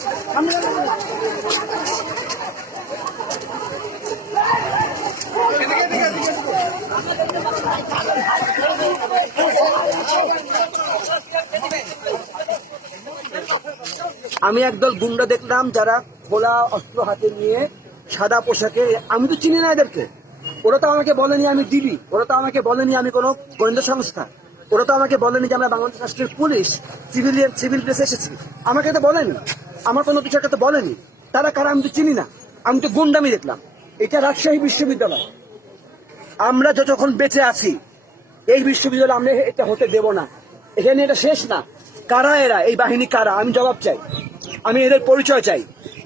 আমি একদল গুন্ডা দেখলাম যারা খোলা অস্ত্র হাতে নিয়ে সাদা পোশাকে আমি তো চিনি না এদেরকে ওরা তো আমাকে বলেনি আমি দিবি ওরা তো আমাকে বলেনি আমি কোনো গোয়েন্দা সংস্থা ওরা তো আমাকে বলেনি যে আমরা বাংলাদেশ রাষ্ট্রের পুলিশ সিভিলিয়ান সিভিল ড্রেসে এসেছি আমাকে তো বলেনি আমার কোনো কিছু একটা তো বলেনি তারা কারা আমি তো চিনি না আমি তো গুন্ডামি দেখলাম এটা রাজশাহী বিশ্ববিদ্যালয় আমরা যতক্ষণ বেঁচে আছি এই বিশ্ববিদ্যালয় আমরা এটা হতে দেব না এখানে এটা শেষ না কারা এরা এই বাহিনী কারা আমি জবাব চাই আমি এদের পরিচয় চাই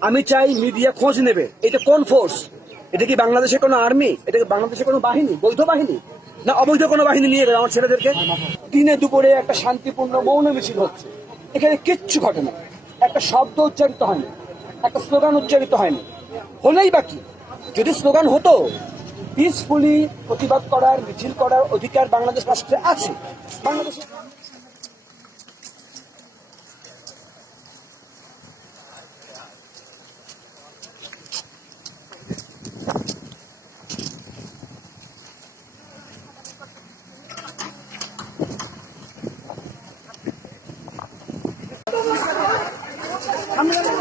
আমি চাই মিডিয়া খোঁজ নেবে এটা কোন ফোর্স এটা কি বাংলাদেশের কোনো আর্মি এটা কি বাংলাদেশের কোনো বাহিনী বৈধ বাহিনী না অবৈধ কোনো বাহিনী নিয়ে গেল আমার ছেলেদেরকে দিনে দুপুরে একটা শান্তিপূর্ণ মৌন মিছিল হচ্ছে এখানে কিচ্ছু ঘটনা একটা শব্দ উচ্চারিত হয়নি একটা স্লোগান উচ্চারিত হয়নি হলেই বাকি যদি স্লোগান হতো পিসফুলি প্রতিবাদ করার মিছিল করার অধিকার বাংলাদেশ রাষ্ট্রে আছে বাংলাদেশ ¡Vamos!